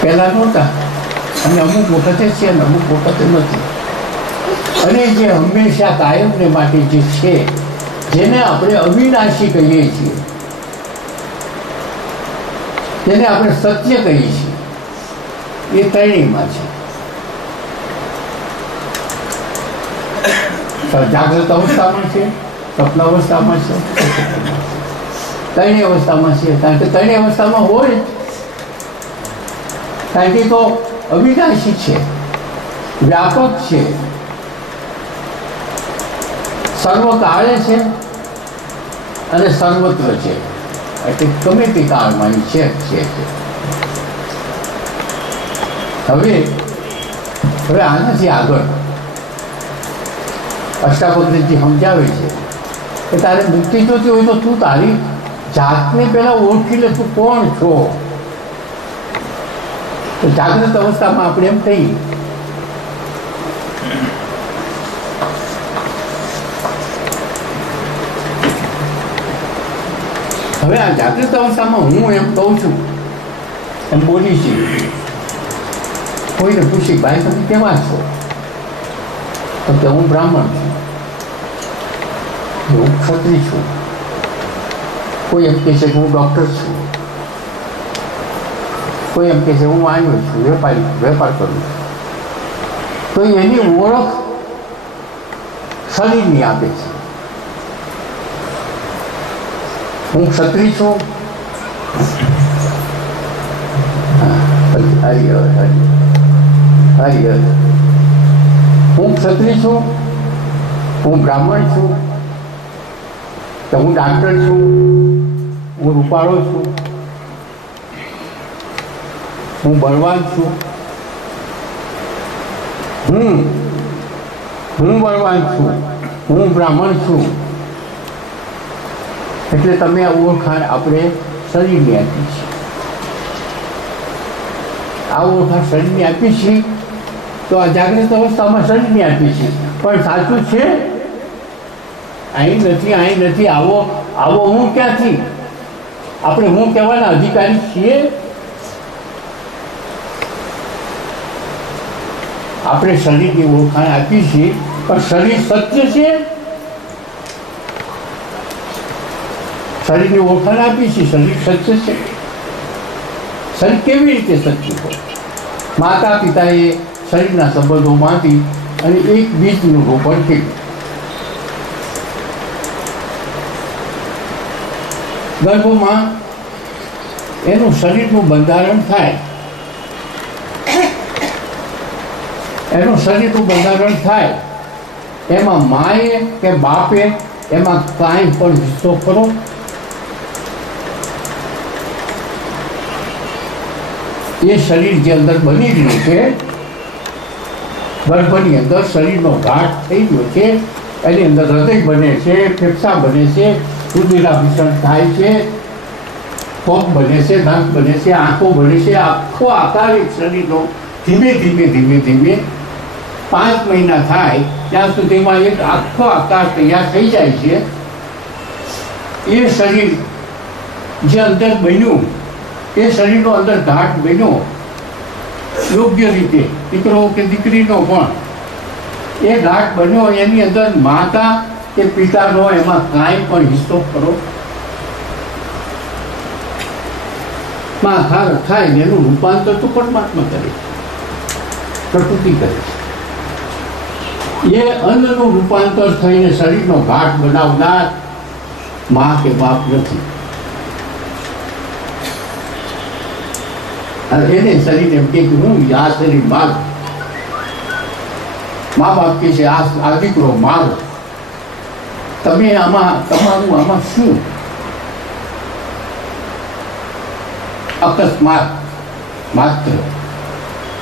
પહેલાં નહોતા, અને અમુક વખતે છે ને અમુક વખતે નથી. અને જે હંમેશા કાયમને માટે જે છે, જેને આપણે અવિનાશી કહીએ છીએ, જેને આપણે સત્ય કહીએ છીએ, એ ત્રણેયમાં છે. જાગ્રત અવસ્થામાં છે, સ્વપ્ન અવસ્થામાં છે, ત્રણેય અવસ્થામાં છે. કારણ કે ત્રણેય અવસ્થામાં હોય, કારણ કે તો અવિનાશી છે, વ્યાપક છે, સર્વકાળે છે અને સર્વત્ર છે. એટલે ગમે તે કાળમાં છે. હવે આનાથી આગળ અષ્ટાવક્રજી સમજાવે છે કે તારે મુક્તિ જોતી હોય તો તું તારી જાતને પહેલા ઓળખી લે, તું કોણ છો. તો જાગ્રત અવસ્થામાં આપણે એમ કહીએ હવે આ જાગૃત અવસ્થામાં હું એમ કહું છું, એમ બોલી છે. કોઈને પૂછી, ભાઈ તમે કેવા છો? તો કે હું બ્રાહ્મણ છું, હું ક્ષત્રિય છું. કોઈ એમ કહે છે કે હું ડૉક્ટર છું, કોઈ એમ કહે છે હું આવ્યો છું, વેપાર કરું છું. તો એની ઓળખ શરીરની આપે છે. હું ક્ષત્રિય છું, હું ક્ષત્રિય છું, હું બ્રાહ્મણ છું, તો હું ડાક્ટર છું, હું રૂપાળો છું, હું બળવાન છું, હું બળવાન છું, હું બ્રાહ્મણ છું. એટલે તમે આ ઓળખાણ આપણે શરીરની આપી છે. આ ઓળખાણ શરીરની આપી છે, તો આ જાગૃત અવસ્થામાં શરીરની આપી છે. પણ સાચું છે અહીં નથી. આવો હું ક્યાંથી? આપણે હું કહેવાના અધિકારી છીએ? આપણે શરીરની ઓળખાણ આપી છે, પણ શરીર સત્ય છે? શરીરની ઓળખાણ આપી છે, શરીર સત્ય છે? શરીર કેવી રીતે સત્ય હોય? માતા પિતાએ શરીરના સંબંધોમાંથી અને એક બીજનું રોપણ કર્યું. ગર્ભમાં એનું શરીરનું બંધારણ થાય, એમાં માએ કે બાપે એમાં કાંઈ પણ હિસ્સો ખરો? એ શરીર જે અંદર બની રહ્યું છે, ગર્ભની અંદર શરીરનો ઘાટ થઈ ગયો છે, એની અંદર હૃદય બને છે, ફેફસા બને છે, રુધિરાભિષણ થાય છે, પગ બને છે, દાંત બને છે, આંખો બને છે. આખો આકાર એક શરીરનો ધીમે ધીમે 5 મહિના થાય ત્યાં સુધીમાં એક આખો આકાર તૈયાર થઈ જાય છે. એ શરીર જે અંદર બન્યું, એ શરીરનો અંદર ઘાટ બન્યો યોગ્ય રીતે, દીકરો કે દીકરીનો પણ એ ઘાટ બન્યો, એની અંદર માતા કે પિતાનો એમાં કાંઈ પણ હિસ્સો ખરો? માં થાય એનું રૂપાંતર તો પરમાત્મા કરે છે, પ્રકૃતિ કરે છે. એ અન્નનું રૂપાંતર થઈને શરીરનો ઘાટ બનાવનાર મા કે બાપ નથી. એને શરીર એમ કે હું આ શરીર મારું, મા બાપ કે છે આ દીકરો મારો. તમે તમારું આમાં શું? અકસ્માત માત્ર,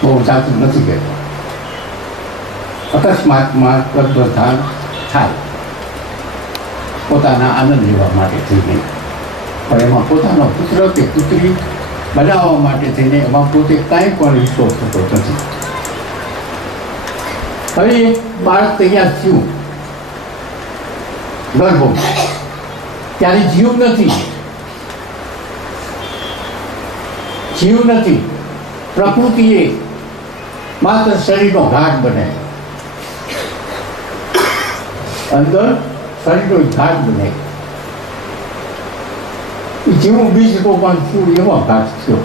બહુ સાચું નથી કહેતો. અકસ્માતમાં ગર્ભધાન થાય પોતાના આનંદ લેવા માટે થઈને, પણ એમાં પોતાનો પુત્ર કે પુત્રી બનાવવા માટે થઈને એમાં પોતે કાંઈ પણ હિસ્સો થતો નથી. હવે બાળક તૈયાર થયું ગર્ભમાં, ત્યારે જીવ નથી. પ્રકૃતિએ માત્ર શરીરનો ઘાટ બનાવ્યો, અંદર શરીરનો ઘાટ બનાવ્યો. જેવું બીજ રોપણ થયું એવો ઘાટ થયો.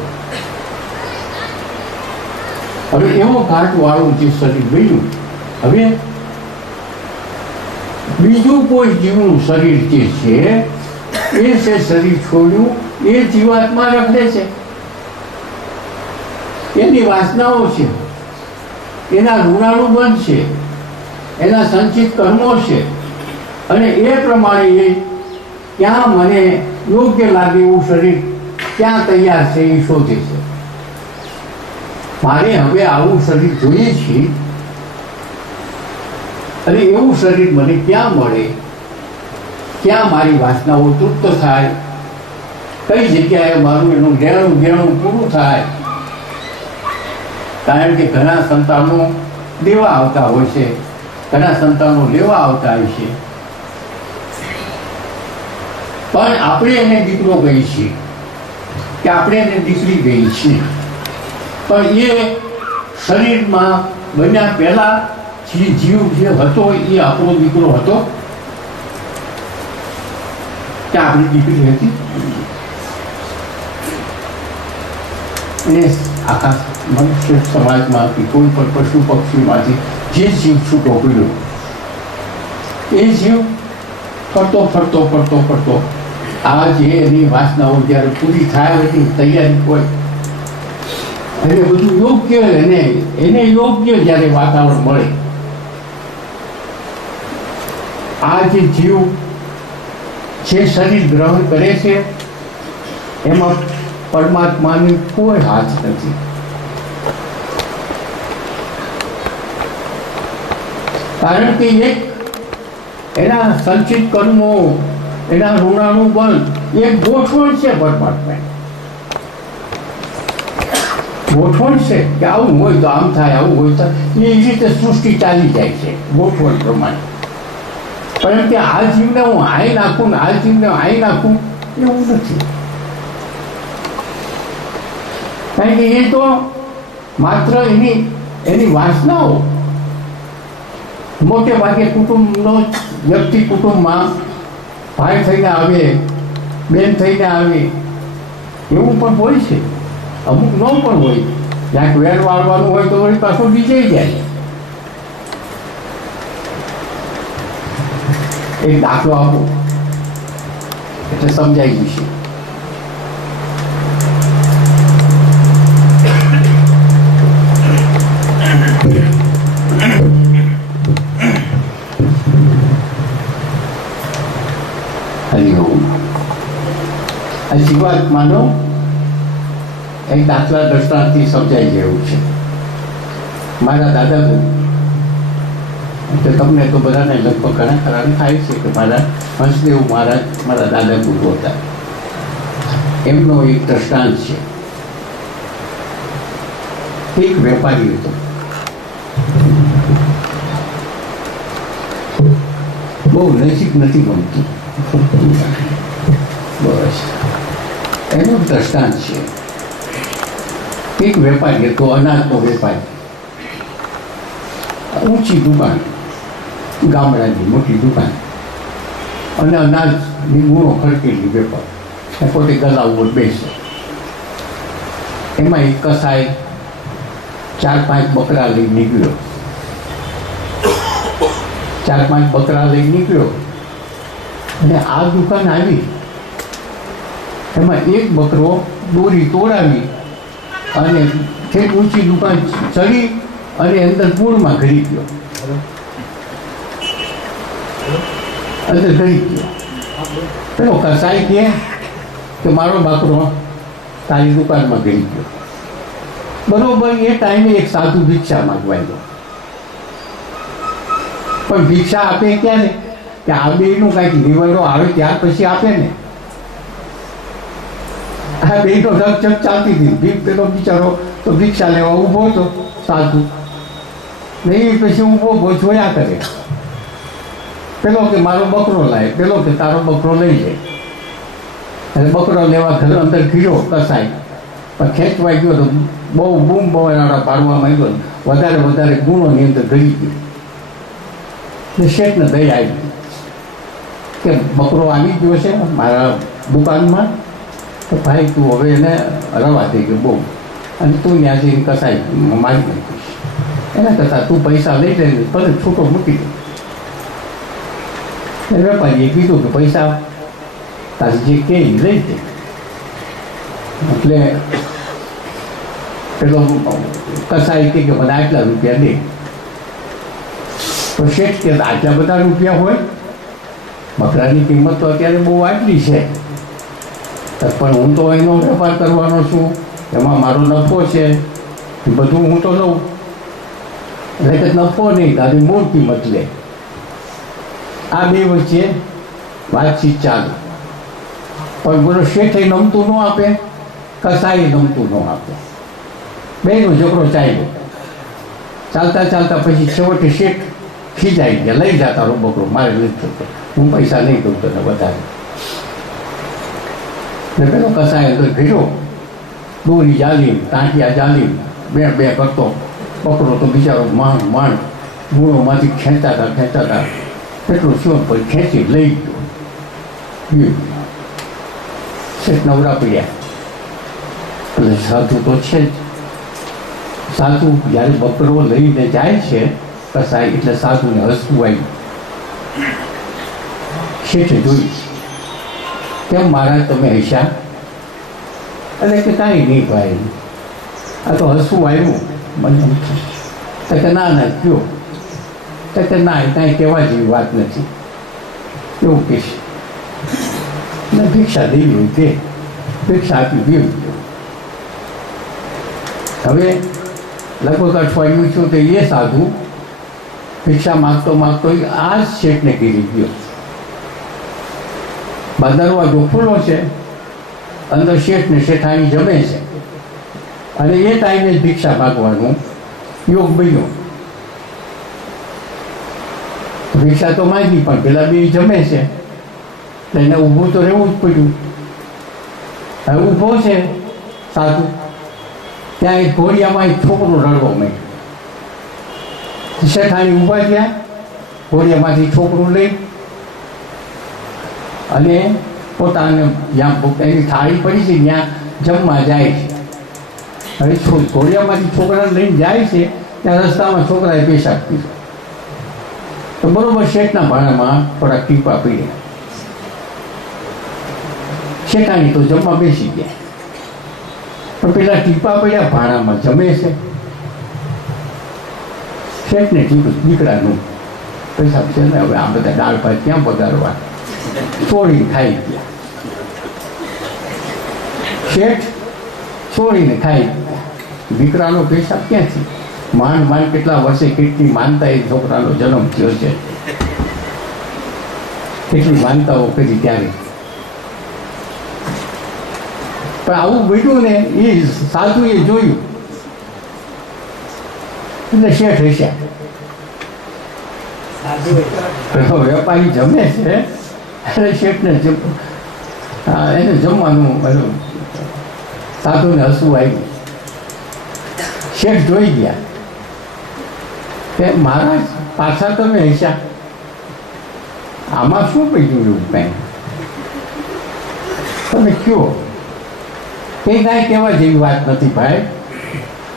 હવે એવો ઘાટ વાળું જે શરીર બન્યું, હવે બીજું કોઈ જીવનું શરીર જે છે એ છે શરીર છોડ્યું એ જીવાત્મા રખડે છે. એની વાસનાઓ છે, એના ઋણાનુબંધ છે, એના સંચિત કર્મો છે, અને એ પ્રમાણે એ ક્યાં મને યોગ્ય લાગે એવું શરીર ક્યાં તૈયાર છે એ શોધે છે. મારે હવે આવું શરીર જોઈએ છે, અને એવું શરીર મને ક્યાં મળે, ક્યાં મારી વાસનાઓ તૃપ્ત થાય, કઈ જગ્યાએ મારું એનું ગેણું પૂરું થાય. કારણ કે ઘણા સંતાનો દેવા આવતા હોય છે, ઘણા સંતાનો લેવા આવતા હોય છે, પણ આપણે એને દીકરો કહીએ છીએ કે આપણે એને દીકરી કહીએ છીએ, પણ એ શરીરમાં બન્યા પહેલા જીવ જે હતો એ આપણો દીકરો હતો કે આપણી દીકરી હતી? એને આખા મનુષ્ય સમાજમાંથી કોઈ પણ પશુ પક્ષીમાંથી જે જીવ છૂટો પડ્યો એ જીવ ફરતો ફરતો ફરતો ફરતો આ જે એની વાસનાઓ જ્યારે પૂરી થાય એની તૈયારી હોય, એને બધું યોગ્ય એને યોગ્ય જ્યારે વાતાવરણ મળે, આ જે જીવ જે શરીર ગ્રહણ કરે છે એમાં પરમાત્માની કોઈ હાથ નથી. કારણ કે એના સંચિત કર્મો, એના ઋણાનુબંધ એક ગોઠવણ છે. પરમાત્મા ગોઠવણ છે કે આવું હોય તો આમ થાય, આવું હોય તો એ રીતે સૃષ્ટિ ચાલી જાય છે ગોઠવણ પ્રમાણે. પરંતુ આ જીવને હું આઈ નાખું ને આ જીવને આઈ નાખું એવું નથી. કારણ કે એ તો માત્ર એની વાસનાઓ મોટે ભાગે કુટુંબનો વ્યક્તિ કુટુંબમાં ભાઈ થઈને આવે, બેન થઈને આવે એવું પણ હોય છે. અમુક ન પણ હોય, જ્યાં વેર વાળવાનું હોય તો વળી પાછો બીજે જાય. એક દાખલો આપો એટલે સમજાઈ જશે. આ જીવાત્માનો એક દાખલા દ્રષ્ટાંતથી સમજાઈ જેવું છે. મારા દાદા તો તમને તો બધાને લગભગ ઘણા ખરાને થાય છે કે મારા હંસદેવ મહારાજ મારા દાદા ગુરુ હતા. એમનો એક દ્રષ્ટાંત છે. એક વેપારી હતો, બહુ નજીક નથી ગમતું, બસ એનું દ્રષ્ટાંત છે. એક વેપારી હતો, અનાજનો વેપારી, ઊંચી દુકાન, ગામડાની મોટી દુકાન, અને અનાજની ગુણો ખડકેલી વેપાર, પોતે ગલા ઉપર બેસે. એમાં એક કસાઈ 4-5 બકરા લઈ નીકળ્યો. 4-5 બકરા લઈ નીકળ્યો અને આ દુકાન આવી. એમાં એક બકરો દોરી તોડાવી અને ઠેઠ ઊંચી દુકાન ચડી અને અંદર પૂરમાં ઘડી ગયો. અંદર ઘડી ગયો. પેલો કસાઈ કહે કે મારો બકરો તારી દુકાનમાં ઘડી ગયો. બરોબર એ ટાઈમે એક સાધુ ભિક્ષા માંગવા ગયો. પણ ભિક્ષા આપે ક્યારે કે આ બેનું કાંઈક નિવડો આવે ત્યાર પછી આપે ને. આ બેનો રકચક ચાલતી હતી. પેલો બિચારો તો ભિક્ષા લેવા ઊભો હતો સાધુ, ને એ પછી ઊભો જોયા કરે. પેલો કે મારો બકરો લાય, પેલો કે તારો બકરો લઈ જાય. અને બકરો લેવા ઘર અંદર ગયો કસાઈ. પણ ખેંચવાઈ ગયો તો બહુ બૂમ બવાના પાડવા માંગ્યો, વધારે ગુણોની અંદર ગળી ગયો. એટલે શેઠને દઈ આવી કે બકરો આવી ગયો છે મારા દુકાનમાં, તો ભાઈ તું હવે એને રવા દે કે બહુ, અને તું ત્યાં જઈને કસાઈ મારી નાખીશ, એના કરતાં તું પૈસા લઈ જઈને ભલે છૂટો મૂકી દે. વેપારીએ કીધું કે પૈસા તારી જે કે લઈ દે. એટલે પેલો કસાઈ કે મને આટલા રૂપિયા દે. તો શેઠ કે આટલા બધા રૂપિયા હોય, બકરાની કિંમત તો અત્યારે બહુ આટલી છે, પણ હું તો એનો વેપાર કરવાનો છું, એમાં મારો નફો છે, બધું હું તો લઉં. એટલે કે નફો નહીં, તારી મૂળ કિંમત લે. આ બે વચ્ચે વાતચીત ચાલુ. પણ બોલો શેઠે નમતું ન આપે, કસાઈ નમતું ન આપે, બેનો ઝઘડો ચાલ્યો. ચાલતા પછી છેવટે શેઠ ખીજાઈ ગયા, લઈ જા તારો બકરો, મારે નથી થતો, હું પૈસા નહીં દઉં તને વધારે. ને પેલો કસાય તો ઘેરો દોરી જાલી, ટાંટિયા જાલી, બે કરતો બકરો તો બિચારો માંડ ગુણોમાંથી ખેંચાતા એટલું શું પછી ખેંચી લઈ ગયો. શેઠ નવરા પડ્યા. એટલે સાધુ તો છે જ. સાધુ જ્યારે બકરો લઈને જાય છે કસાય, એટલે સાધુને હસવું આવ્યું. શેઠે જોયું, કેમ મહારાજ તમે હસ્યા? એટલે કે કાંઈ નહીં ભાઈ, આ તો હસવું આવ્યું મને. તો કે ના કયો? તો કે ના, કાંઈ કહેવા જેવી વાત નથી. એવું કહેશે ને ભિક્ષા દેવી હોય તે ભિક્ષા આપી દેવું. હવે લગભગ અઠવાડિયું છું તો એ સાધુ ભિક્ષા માગતો આ જ શેઠને ઘેરી ગયો. દરવાજો ખુલ્લો છે, અંદર શેઠને શેઠાણી જમે છે, અને એ ટાઈમે જ ભિક્ષા માગવાનું યોગ બન્યો. ભિક્ષા તો માંગી, પણ પેલા બે જમે છે, એને ઊભું તો રહેવું જ પડ્યું. હવે ઊભો છે સાધુ, ત્યાં એક ઘોડિયામાં એક છોકરો રડવો માંડ્યો. શેઠાણી ઊભા થયા, ઘોડિયામાંથી છોકરું લઈ અને પોતાને જ્યાં એની થાળી પડી છે ત્યાં જમવા જાય છે. હવે ઘોડિયામાંથી છોકરાને લઈને જાય છે, ત્યાં રસ્તામાં છોકરાએ પેશાબ પીધો. તો બરોબર શેઠના ભાણામાં થોડાક ટીપા પીડ્યા. શેઠાણી તો જમવા બેસી ગયા, પણ પેલા ટીપા પડ્યા ભાણામાં જમે છે. શેઠને કીધું દીકરાનું પૈસા છે ને, હવે આ બધા દાળ ભાત ક્યાં પગારવા, છોડીને ખાઈ ગયા. શેઠ છોડીને ખાઈ ગયા. દીકરાનો પૈસા ક્યાંથી? માંડ કેટલા વર્ષે કેટલી માનતા એ છોકરાનો જન્મ થયો છે, કેટલી માનતાઓ કરી ત્યારે. પણ આવું બન્યું ને એ સાધુએ જોયું એટલે શેઠ હસ્યા. વેપારી જમે છે એટલે શેઠને એને જમવાનું સાધુને હસવું આવ્યું. શેઠ જોઈ ગયા કે મહારાજ પાછા તમે હસ્યા, આમાં શું પૈકી એવું કાંઈ તમે કયો? એ કાંઈ કહેવા જેવી વાત નથી ભાઈ,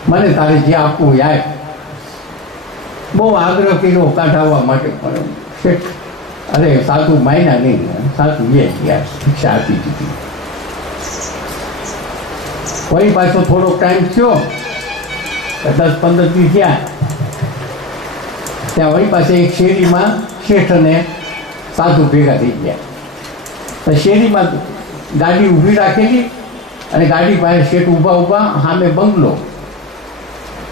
મને તારે જે આપવું યાર. બહુ આગ્રહ કર્યો કાઢાવવા માટે, પણ શેઠ અરે સાધુ માયના નહીં, સાધુ યાર ભિક્ષા આપી દીધી. વળી પાછો થોડોક ટાઈમ થયો, 10-15 દી થયા, ત્યાં વળી પાસે એક શેરીમાં શેઠ અને સાધુ ભેગા થઈ ગયા. તો શેરીમાં ગાડી ઊભી રાખેલી, અને ગાડી પાસે શેઠ ઊભા સામે બંગલો.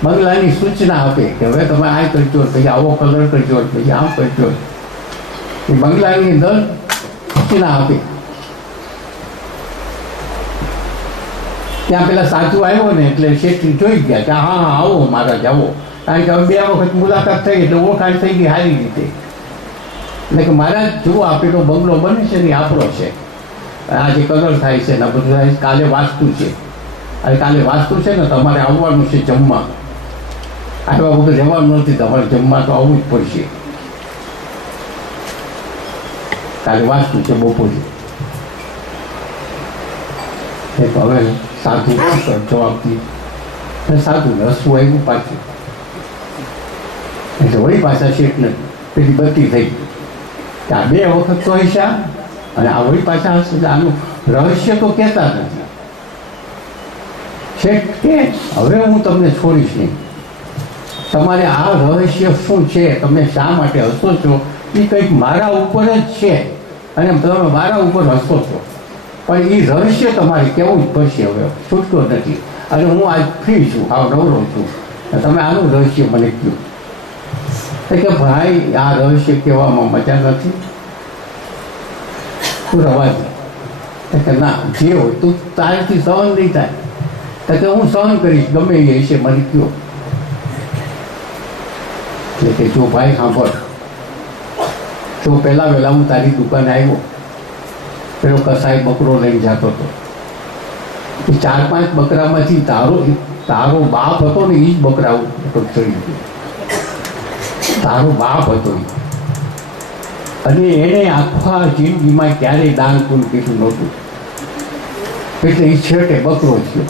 બંગલાની સૂચના આપે કે હવે તમે આ કરજો, પછી આવો કલર કરજો, પછી આમ કરજો. એ બંગલાની અંદર સૂચના આપે. ત્યાં પેલા સાધુ આવ્યો ને એટલે શેઠ જોઈ ગયા કે હા આવો મહારાજ આવો, કારણ કે હવે 2 વખત મુલાકાત થઈ એટલે ઓળખાણ થઈ ગઈ સારી રીતે. એટલે કે મહારાજ જુઓ આ પેલો બંગલો બને છે ને આપણો છે, આ જે કલર થાય છે ને બધું થાય, કાલે વાસ્તુ છે, અને કાલે વાસ્તુ છે ને તમારે આવવાનું છે જમવા. આવ્યા વગર જવાનું નથી, તમારે જમવા તો આવવું જ પડશે. કાલે વાસ્તુ છે બપોરે. હવે સાધુ જવાબથી સાધુને હસવું આવ્યું પાછું. એટલે વળી પાછા શેઠને પેલી બત્તી થઈ કે આ 2 વખત તો હસ્યા અને આ વળી પાછા હશે. આનું રહસ્ય તો કહેતા નથી. શેઠ કે હવે હું તમને છોડીશ નહીં. તમારે આ રહસ્ય શું છે, તમે શા માટે હસો છો, એ કંઈક મારા ઉપર જ છે અને તમે મારા ઉપર હસો છો. પણ એ રહસ્ય તમારે કેવું જ પડશે. હવે છૂટતો નથી અને હું આજ ફ્રી છું, હાવ નવરો છું. તમે આનું રહસ્ય મને કહ્યું કે ભાઈ આ રહસ્ય કહેવામાં મજા નથી, તું રવા દે. કે ના, જે હોય તું તારેથી સહન નહીં થાય કે હું સહન કરીશ, ગમે એ હશે મને કહો. એટલે કે જો ભાઈ સાંભળ, તો પહેલાં વહેલા હું તારી દુકાને આવ્યો, પેલો કસાઈ બકરો લઈને જતો હતો. એ 4-5 બકરામાંથી તારો બાપ હતો ને એ જ બકરા ચડી ગયો. તારો બાપ હતો અને એને આખા જિંદગીમાં ક્યારેય દાન પૂન કીધું નહોતું. એટલે એ છેટે બકરો થયો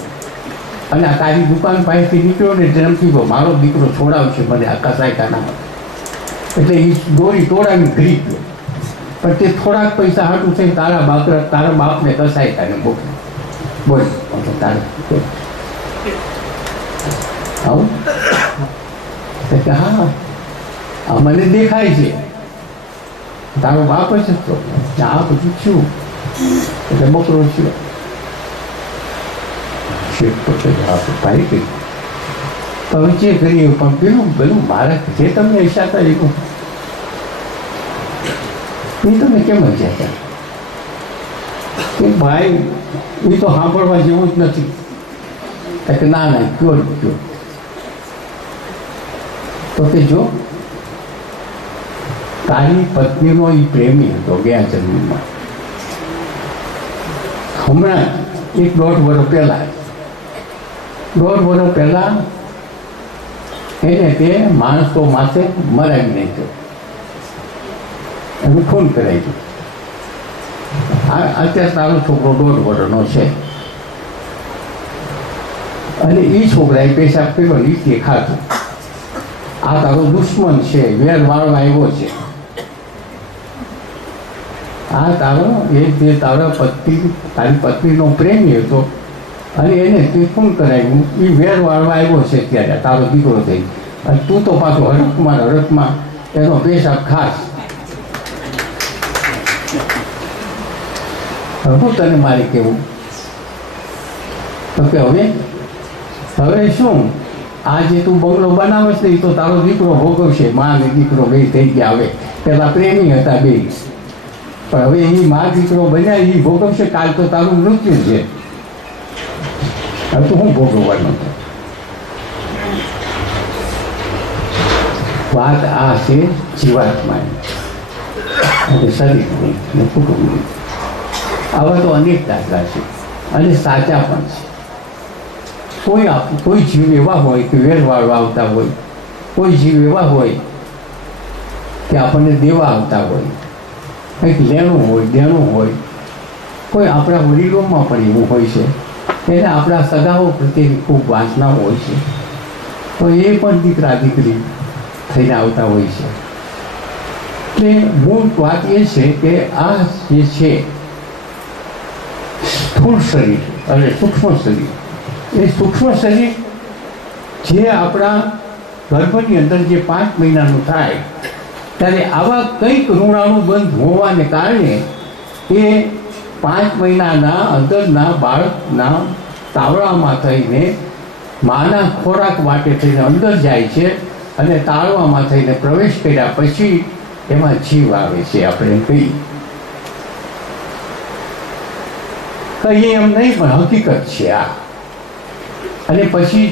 અને આ તારી દુકાન પાસેથી નીકળ્યો ને જન્મથી મારો દીકરો છોડાવશે મને આ કસાઈખાનામાં. એટલે એ દોરી તોડાવી ઘરી ગયો. પણ તે થોડાક પૈસા હાટું થઈને તારા બાપને કસાઈખાને મોકલ્યો. બોલ તારે આવું કે હા આ મને દેખાય છે તારો બાપ જ હતો. આ બધું છું એટલે બકરો થયો. ભાઈ ગઈ તમે જે કરીએ પણ પેલું મારા જે તમને ઈચ્છા કરી એ તમે કેમ ઈચ્છા હતા કે ભાઈ એ તો સાંભળવા જેવું જ નથી. કે ના કયો તો કે જો તારી પત્નીનો એ પ્રેમી હતો ગયા જન્મમાં. હમણાં 1.5 વર્ષ પહેલા એને તે માણસો માથે મરાવી નાખ્યો, એનું ખૂન કરાવી દીધું. અત્યારે તારો છોકરો 1.5 વર્ષનો છે અને એ છોકરાએ પેશાબ કર્યો લીટી ખાધું. આ તારો દુશ્મન છે, વેર વાળવા આવ્યો છે. આ તારી પત્નીનો પ્રેમી હતો અને એને તે ખૂન કરાવ્યું. એ વેર વાળવા આવ્યો છે ત્યારે તારો દીકરો થઈ અને તું તો પાછો હરકમાં એનો પેશાબ ખાસ. હું તને મારે કેવું તો કે હવે શું આ જે તું બંગલો બનાવે છે એ તો તારો દીકરો ભોગવશે. માં અને દીકરો બે થઈ ગયા. હવે પેલા પ્રેમી હતા બે, પણ હવે એ માં દીકરો બન્યા એ ભોગવશે. કાલ તો તારું મૃત્યુ છે. હવે તો હું ભોગવવાનું છે. વાત આ છે જીવાત્માની અને શરીરની અને કુટુંબની. આવા તો અનેક દાખલા છે અને સાચા પણ છે. કોઈ જીવ એવા હોય કે વેર વાળવા આવતા હોય, કોઈ જીવ એવા હોય કે આપણને દેવા આવતા હોય, કંઈક લેણું હોય દેણું હોય. કોઈ આપણા વડીલોમાં પણ એવું હોય છે એને આપણા સગાઓ પ્રત્યેની ખૂબ વાસના હોય છે, તો એ પણ દીકરા દીકરી થઈને આવતા હોય છે. એટલે મૂળ વાત એ છે કે આ જે છે સ્થૂળ શરીર અને સૂક્ષ્મ શરીર, એ સૂક્ષ્મ શરીર જે આપણા ગર્ભની અંદર જે 5 મહિનાનું થાય ત્યારે આવા કંઈક ઋણાણુ બંધ હોવાને કારણે એ 5 મહિનાના અંદરના બાળકના તાવડામાં થઈને માના ખોરાક માટે થઈને અંદર જાય છે અને તાળવામાં થઈને પ્રવેશ કર્યા પછી એમાં જીવ આવે છે. આપણે કહીએ એમ નહીં પણ હકીકત છે આ. અને પછી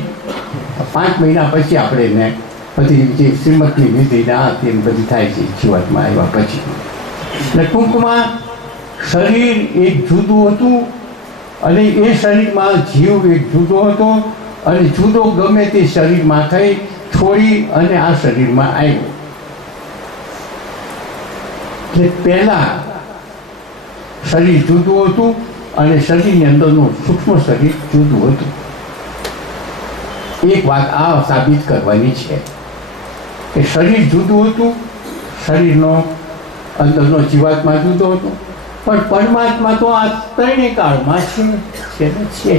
5 મહિના પછી આપણે એને બધી જે શ્રીમતની વિધિના તે બધી થાય છે જીવાતમાં આવ્યા પછી. એટલે ટૂંકમાં શરીર એક જુદું હતું અને એ શરીરમાં જીવ એક જુદો હતો અને જુદો ગમે તે શરીરમાં થઈ છોડી અને આ શરીરમાં આવ્યો. એટલે પહેલા શરીર જુદું હતું અને શરીરની અંદરનું સૂક્ષ્મ શરીર જુદું હતું. એક વાત આ સાબિત કરવાની છે કે શરીર જુદું હતું, શરીરનો અંદરનો જીવાત્મા જુદો હતો, પણ પરમાત્મા તો આ ત્રણેય કાળમાં છે.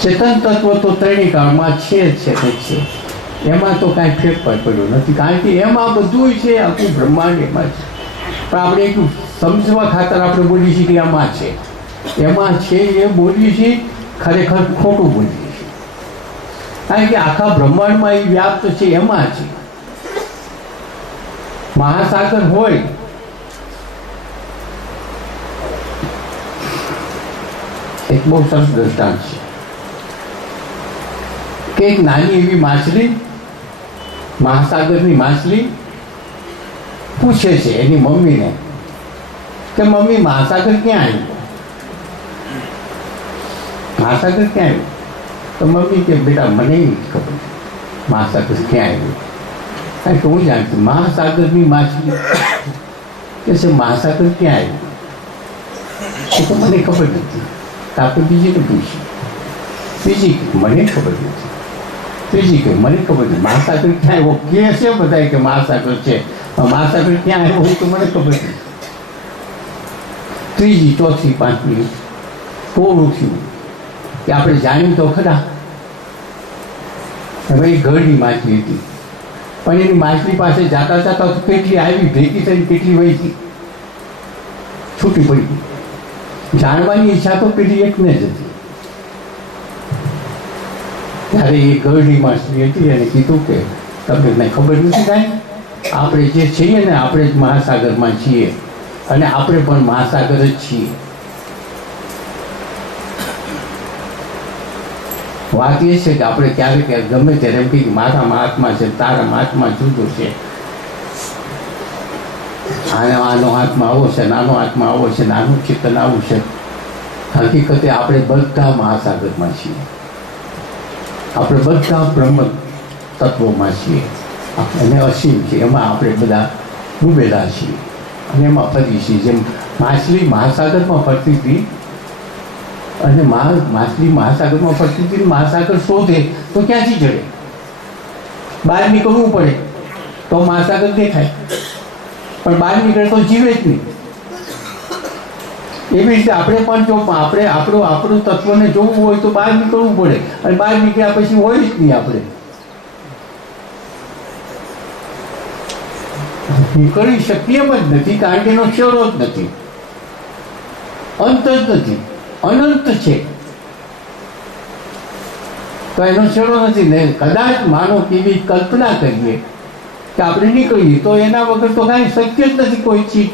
ચેતન તત્વ તો ત્રણેય કાળમાં છે. એમાં તો કાંઈ ફેરફાર પડ્યો નથી, કારણ કે એમાં બધું છે, આખું બ્રહ્માંડ એમાં છે. પણ આપણે એટલું સમજવા ખાતર આપણે બોલીએ છીએ કે એમાં છે, એમાં છે એ બોલીએ છીએ, ખરેખર ખોટું બોલીએ છીએ. કારણ કે આખા બ્રહ્માંડમાં એ વ્યાપ્ત છે, એમાં છે. મહાસાગર હોય એક બહુ સરસ દ્રષ્ટાંત છે કે એક નાની એવી માછલી, મહાસાગરની માછલી પૂછે છે એની મમ્મીને કે મમ્મી મહાસાગર ક્યાં આવ્યું, મહાસાગર ક્યાં આવ્યું? તો મમ્મી કે બેટા મને નથી ખબર મહાસાગર ક્યાં આવ્યું. કારણ કે હું જાણતી મહાસાગરની માછલી કે છે મહાસાગર ક્યાં આવ્યું, એ તો મને ખબર નથી. આપણે બીજીને પૂછ્યું, બીજી કે મને ખબર નથી, ત્રીજી કે મને ખબર નથી. મહાસાગર ક્યાં આવ્યો કે છે બધા કે મહાસાગર છે, મહાસાગર ક્યાં આવ્યો હોય તો મને ખબર નથી. ત્રીજી, ચોથી, પાંચમી થોડું થયું કે આપણે જાણ્યું તો ખરા. હવે એ ઘરની માછલી હતી, પણ એની માછલી પાસે જાતા જાતા કેટલી આવી ભેગી થઈ, કેટલી વહી ગઈ, છૂટી પડી. જાણવાની ઈચ્છા તો પેલી એકને જ હતી. ત્યારે એ ઘરની માછલી હતી એને કીધું કે તમને ખબર નથી કાંઈ, આપણે જે છીએ ને આપણે જ મહાસાગરમાં છીએ અને આપણે પણ મહાસાગર જ છીએ. વાત એ છે કે આપણે ક્યારેક ગમે ત્યારે એમ કહીએ મારા મહાત્મા છે, તારા મહાત્મા જુદો છે, આનો આત્મા આવો છે, નાનો આત્મા આવો છે, નાનું ચેતન આવું છે. હકીકતે આપણે બધા મહાસાગરમાં છીએ, આપણે બધા બ્રહ્મ તત્વોમાં છીએ અને અસીમ છે, એમાં આપણે બધા ડૂબેલા છીએ અને એમાં ફરી છીએ. જેમ માછલી મહાસાગરમાં ફરતી હતી અને માછલી મહાસાગરમાં ફરતી હતી, મહાસાગર શોધે તો ક્યાંથી ચડે? બહાર નીકળવું પડે તો મહાસાગર દેખાય, પણ બહાર નીકળે તો જીવે જ નહીં. એવી રીતે આપણે પણ જો આપણું તત્વને જોવું હોય તો બહાર નીકળવું પડે, અને બહાર નીકળ્યા પછી હોય જ નહીં. આપણે નીકળી શકીએ એમ જ નથી, કારણ કે એનો છેડો જ નથી, અંત જ નથી, અનંત છે તો એનો છેડો નથી ને. કદાચ માનો કેવી કલ્પના કરીએ કે આપણે નીકળીએ તો એના વગર તો કાંઈ શક્ય જ નથી કોઈ ચીજ.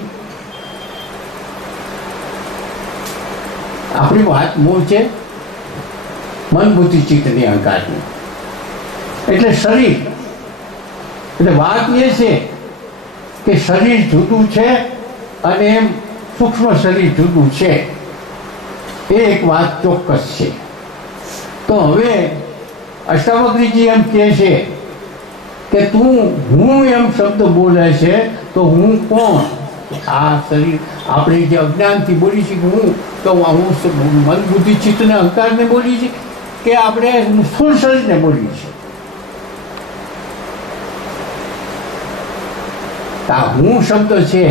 આપણી વાત મૂળ છે મન બુદ્ધિ ચિત્તની અહંકારની. એટલે શરીર, એટલે વાત એ છે કે શરીર જુદું છે અને એમ સૂક્ષ્મ શરીર જુદું છે, એ એક વાત ચોક્કસ છે. તો હવે અષ્ટાવક્રીજી એમ કહે છે કે તું હું એમ શબ્દ બોલે છે તો હું કોણ? આ શરીર આપણે જે અજ્ઞાનથી બોલી છીએ હું, તો હું મન બુદ્ધિ ચિત્તને અહંકારને બોલી છે કે આપણે સ્થૂળ શરીરને બોલીએ છીએ? આ હું શબ્દ છે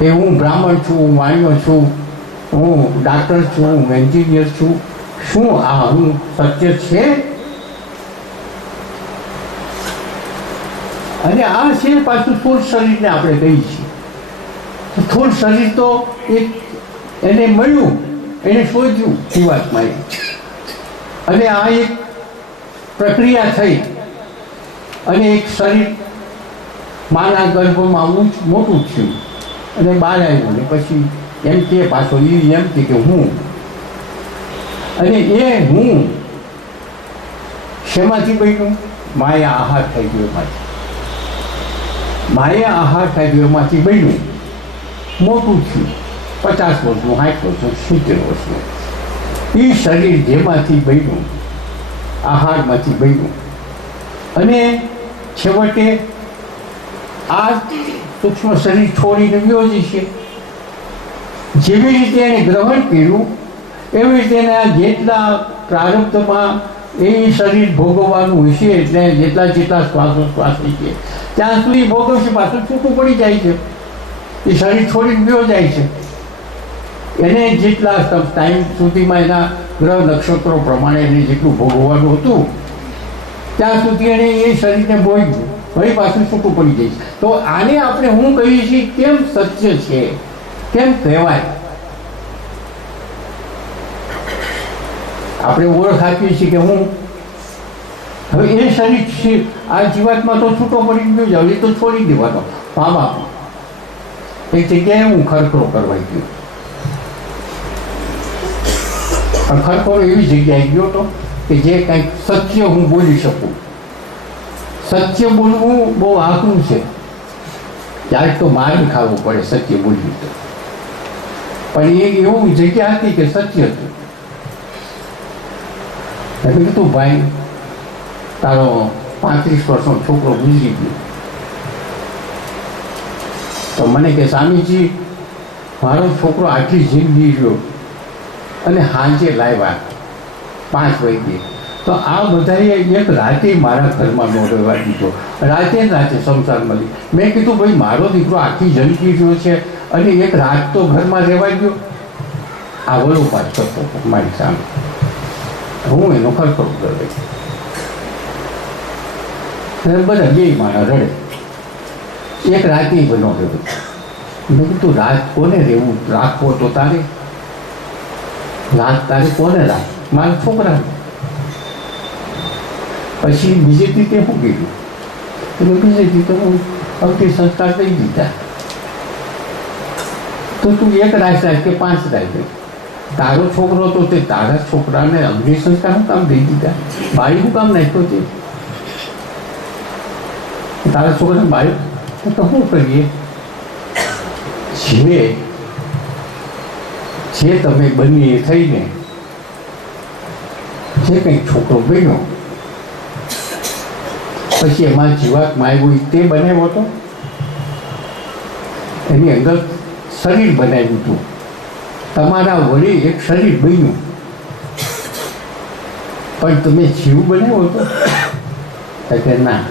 એ હું બ્રાહ્મણ છું, હું વાણિયો છું, હું ડાક્ટર છું, હું એન્જિનિયર છું, શું આ હું સત્ય છે? અને આ છે પાછું સ્થૂળ શરીરને આપણે કહીએ છીએ. સ્થૂળ શરીર તો એક એને મળ્યું, એને શોધ્યું જીવાત્માએ, અને આ એક પ્રક્રિયા થઈ અને એક શરીર માના ગર્ભમાં મોટું થયું અને બહાર આવ્યું ને પછી એમ કે પાછો એ એમ કે હું, અને એ હું શેમાંથી બન્યું? માયા આહાર થઈ ગયો એમાંથી, માયા આહાર થઈ ગયો એમાંથી બન્યું, મોટું થયું 50 વર્ષનું, 60 વર્ષનું, 70 વર્ષનું, એ શરીર જેમાંથી બન્યું, આહારમાંથી બન્યું, અને છેવટે આ સૂક્ષ્મ શરીર છોડીને ગયો જ છે. જેવી રીતે એને ગ્રહણ કર્યું એવી રીતે એના જેટલા પ્રારબ્ધમાં એ શરીર ભોગવવાનું હશે, એટલે જેટલા શ્વાસોશ્વાસ છે ત્યાં સુધી ભોગવશે, પાછું છૂટું પડી જાય છે. એ શરીર છોડીને ગયો જાય છે. એને જેટલા ટાઈમ સુધીમાં એના ગ્રહ નક્ષત્રો પ્રમાણે એને જેટલું ભોગવવાનું હતું ત્યાં સુધી એને એ શરીરને ભોગવ્યું, વળી પાછું છૂટું પડી જાય છે. તો આને આપણે હું કહીએ છીએ કેમ સત્ય છે, કેમ કહેવાય? આપણે ઓળખ આપીએ છીએ કે હું હવે એ શરીર છે, આ જીવાતમાં તો છૂટો પડી ગયો, હવે તો છોડી દેવાનો. બાપ એક જગ્યાએ હું ખરખરો કરવાઈ ગયો, પણ ખરખરો એવી જગ્યાએ ગયો હતો કે જે કંઈક સત્ય હું બોલી શકું. સત્ય બોલવું બહુ આકરું છે, ક્યારેક તો માર ખાવું પડે સત્ય બોલવું તો, પણ એ એવું જગ્યા હતી કે સત્ય હતું. એટલે કીધું ભાઈ તારો 35 વર્ષનો છોકરો ગુજરી ગયો. તો મને કે સ્વામીજી મારો છોકરો આટલી જિંદગી રહ્યો અને હાંજે લાવ્યા 5 વાગે, તો આ બધાએ એક રાતે મારા ઘરમાં ન રહેવા દીધો, રાતે સંસારમાં. મેં કીધું ભાઈ મારો દીકરો આખી જિંદગી રહ્યો છે અને એક રાત તો ઘરમાં રહેવા ગયો. આ વળો પાછ કરતો મારી સામે, હું એનો ખર્ચો કરે, બધા બે માણસ રડે. એક રાતે બનો રહ્યો. મેં કીધું રાત કોને રહેવું, રાખવો તો તારે, રાત તારે કોને રાખ? મારા છોકરા. પછી બીજે રીતે શું કીધું, એટલે બીજે રીતે હું અવતી સંસ્કાર દઈ દીધા. તો તું એક રાત રાખ કે 5 રાખ, તારો છોકરો તો તે તારા છોકરાને અગ્નિ સંસ્કાર શું કામ દઈ દીધા? બાળી શું કામ નાખ્યો તે? તારા છોકરાને બાળી તો શું કરીએ? જે તમે બંને થઈને જે કંઈક છોકરો બન્યો પછી એમાં જીવાત્મા આવ્યું તે બનાવ્યો હતો, એની અંદર શરીર બનાવ્યું હતું. તમારા વડે એક શરીર બન્યું, પણ તમે જીવ બનાવ્યો હતો કે ના?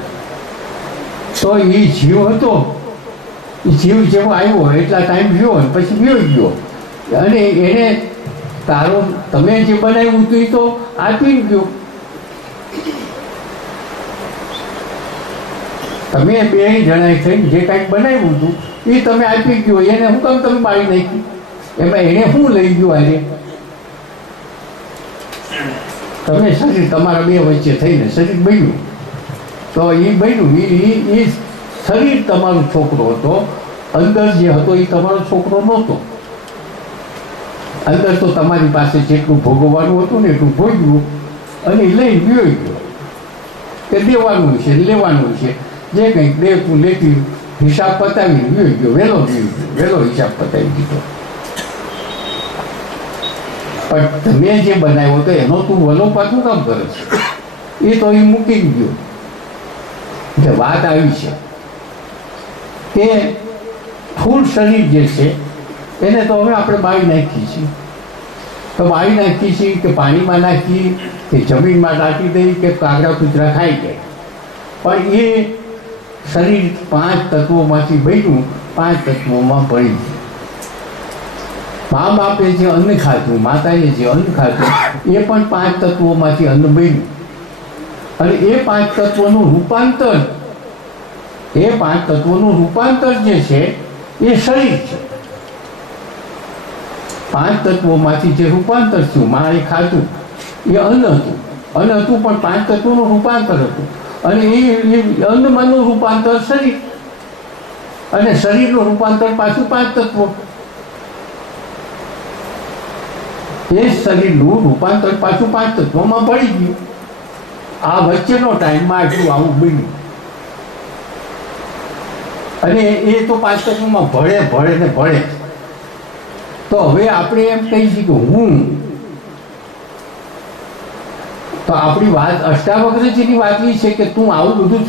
તો એ જીવ હતો, એ જીવ જેવો આવ્યો એટલા ટાઈમ ગયો અને પછી ગયો ગયો, અને એને તારો તમે જે બનાવ્યું હતું એ તો આપી ગયો. તમે 2 જણાએ થઈને જે કાંઈક બનાવ્યું હતું એ તમે આપી ગયો, એને શું કામ તમે મારી નાખ્યું? એમાં એને શું લઈ ગયું? આજે તમે શરીર તમારા 2 વચ્ચે થઈને શરીર બન્યું, તો એ બન્યું એ શરીર તમારો છોકરો હતો, અંદર જે હતો એ તમારો છોકરો નહોતો. અંદર તો તમારી પાસે જેટલું ભોગવવાનું હતું ને એટલું ભોગવ્યું અને લઈ ગયો કે દેવાનું છે લેવાનું છે, જે કંઈક દેતું લેતી હિસાબ પતાવી ગયો, વહેલો હિસાબ પતાવી દીધો. પણ તમે જે બનાવ્યો તો એનો તું વલો પાછું કામ કરે છે? એ તો એ મૂકી ગયો. એટલે વાત આવી છે કે સ્થૂળ શરીર જે છે એને તો હવે આપણે બાળી નાખીએ છીએ. તો બાળી નાખીએ છીએ કે પાણીમાં નાખી કે જમીનમાં નાખી દઈ કે કાગડા કૂતરા ખાઈ જાય, પણ એ શરીર 5 તત્વોમાંથી બન્યું, 5 તત્વોમાં ભળી ગયું. મા બાપે જે અન્ન ખાધું, માતાએ જે અન્ન ખાધું એ પણ 5 તત્વોમાંથી અન્ન બન્યું, અને એ 5 તત્વોનું રૂપાંતર, એ 5 તત્વોનું રૂપાંતર જે છે એ શરીર છે. 5 તત્વોમાંથી જે રૂપાંતર થયું, માએ ખાધું એ અન્ન હતું, પણ 5 તત્વોનું રૂપાંતર હતું, અને એ અન્નમાંનું રૂપાંતર શરીર, અને શરીરનું રૂપાંતર પાછું 5 તત્વો. એ શરીરનું રૂપાંતર પાછું 5 તત્વોમાં પડી ગયું. આ વચ્ચેનો ટાઈમમાં આટલું આવું બન્યું, અને એ તો 5 તત્વોમાં ભળે. તો હવે આપણે એમ કહી છીએ કે હું, તો આપણી વાત અષ્ટાવક્રજીની વાત એ છે કે તું આવું બધું